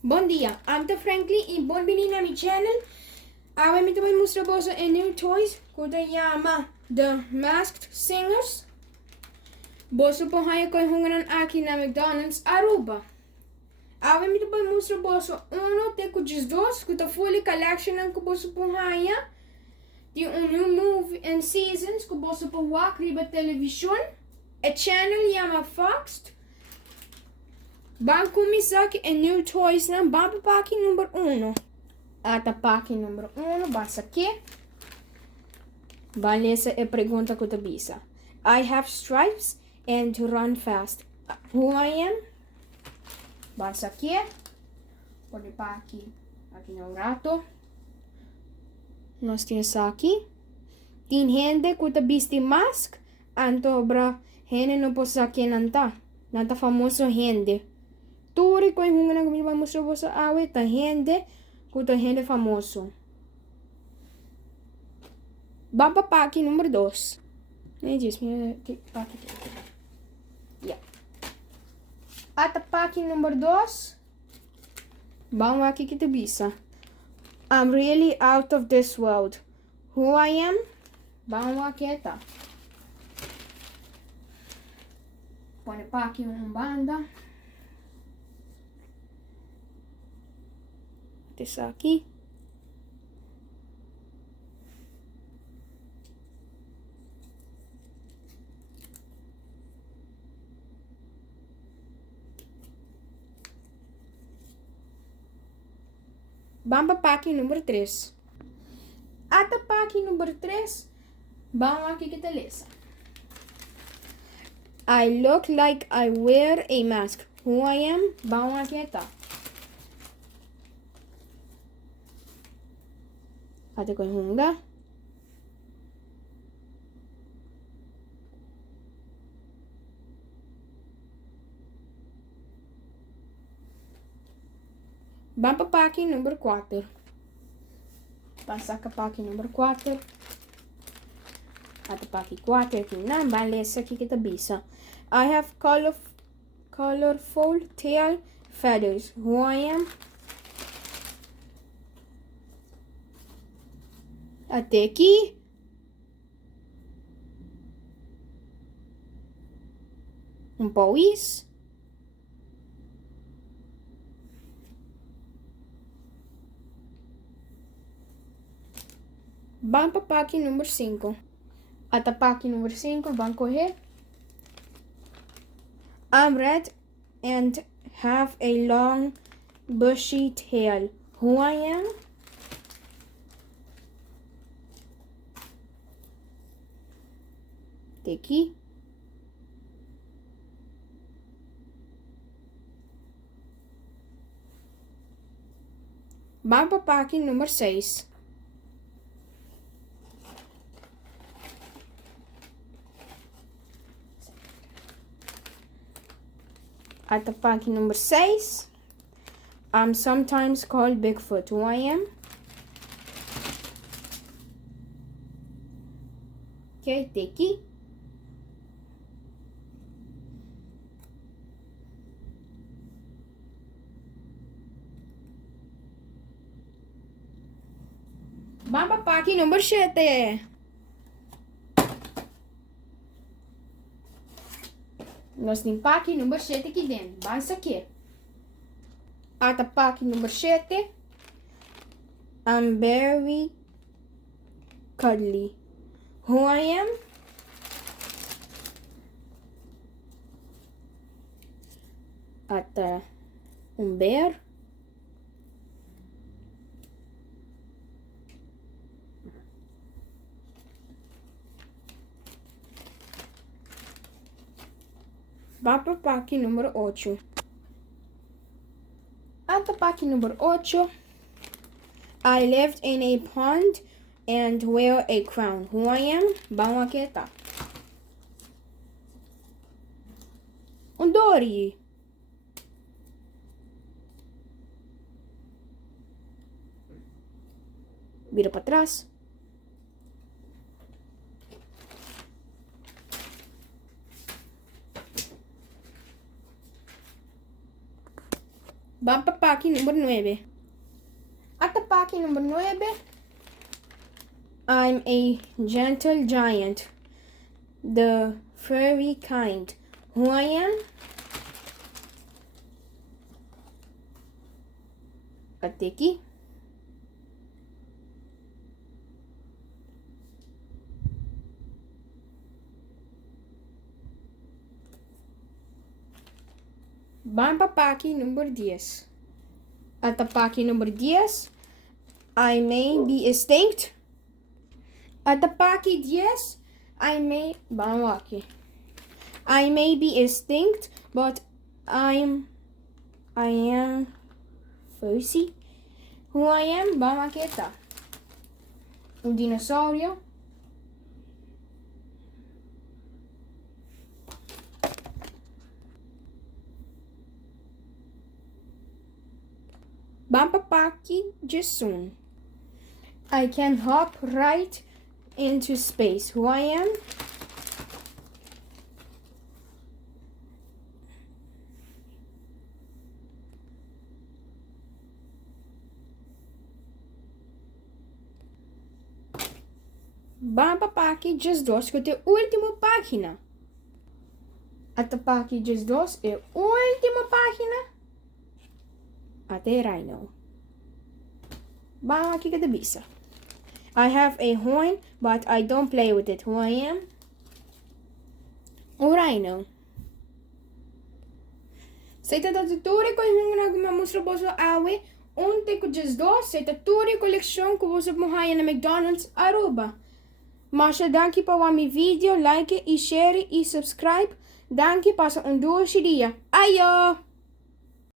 Bom dia, I'm the Franklin e bem-vindo na minha channel. Hoje eu vou mostrar para vocês new toys que se chama The Masked Singers. Você pode encontrar aqui na McDonald's Aruba. Hoje eu vou mostrar para vocês de dois que a full collection que você pode de new movie and seasons que você pode ver na televisão. A channel chama Fox. Vamos começar aqui em new toys na vamos para aqui número 1. Até aqui número 1, basta aqui. Vale essa é a pergunta que eu te I have stripes and to run fast. Who I am? Basta aqui. Pode para aqui no rato. Nós temos aqui. Tem gente que te viste mask. Anto bra gente não pode aqui nanta. Nanta famoso gente. Tudo que eu vou mostrar para vocês é tá gente que tá gente famoso. Vamos para aqui número 2. Nem diz, aqui. Yeah. Até aqui número 2. Vamos aqui que te bisa. I'm really out of this world. Who I am? Vamos aqui tá. Põe para aqui banda. Essa aqui. Vamos para aqui número 3. Até para aqui número 3. Vamos aqui que te lesa. I look like I wear a mask. Who I am? Vamos aqui tá. Até com hunda. Vamos para aqui número 4. Passar para aqui número 4. Até para aqui 4 aqui não vale essa aqui que tá bisa. I have colorful tail feathers. Who I am? Até aqui. País. Vamos para aqui número 5. Até para aqui número 5, vamos correr. I'm red and have a long bushy tail. Who I am? Aqui. Vamos para aqui número 6. Até para aqui número 6. I'm sometimes called Bigfoot. Who I am? Ok, aqui. Vamos para aqui número 7. Nós temos aqui número 7 aqui dentro. Vamos aqui. Até aqui número 7. I'm very cuddly. Who I am? Até bear. Vamos para aqui número 8. Até aqui número 8. I lived in a pond and wear a crown. Who I am? Vamos aqui tá. Dory. Vira para trás. Vamos para página número 9. At the página número 9, I'm a gentle giant, the furry kind. Who I am? Até aqui. Vamos para a página número 10. At a página número 10, I may be extinct. At a página 10, vamos aqui. I may be extinct, but I am fuzzy. Who I am? Vamos aqui tá. Um dinossauro. Bampapaki Jason. I can hop right into space. Who I am? Bampapaki just dos, que é a última página. Atapaki just dos é a última página. Até rhino. Vamos aqui com a bisa. I have a horn, but I don't play with it. Who I am? O rhino. Seita da tutorial ko yung nagmamustra po sa awe. Unti ko just dos. Seita tutorial koleksyon ko po sa muhaya na McDonald's Aruba. Masha, danke para o meu vídeo. Like e share e subscribe. Danke para um doce dia. Ayo!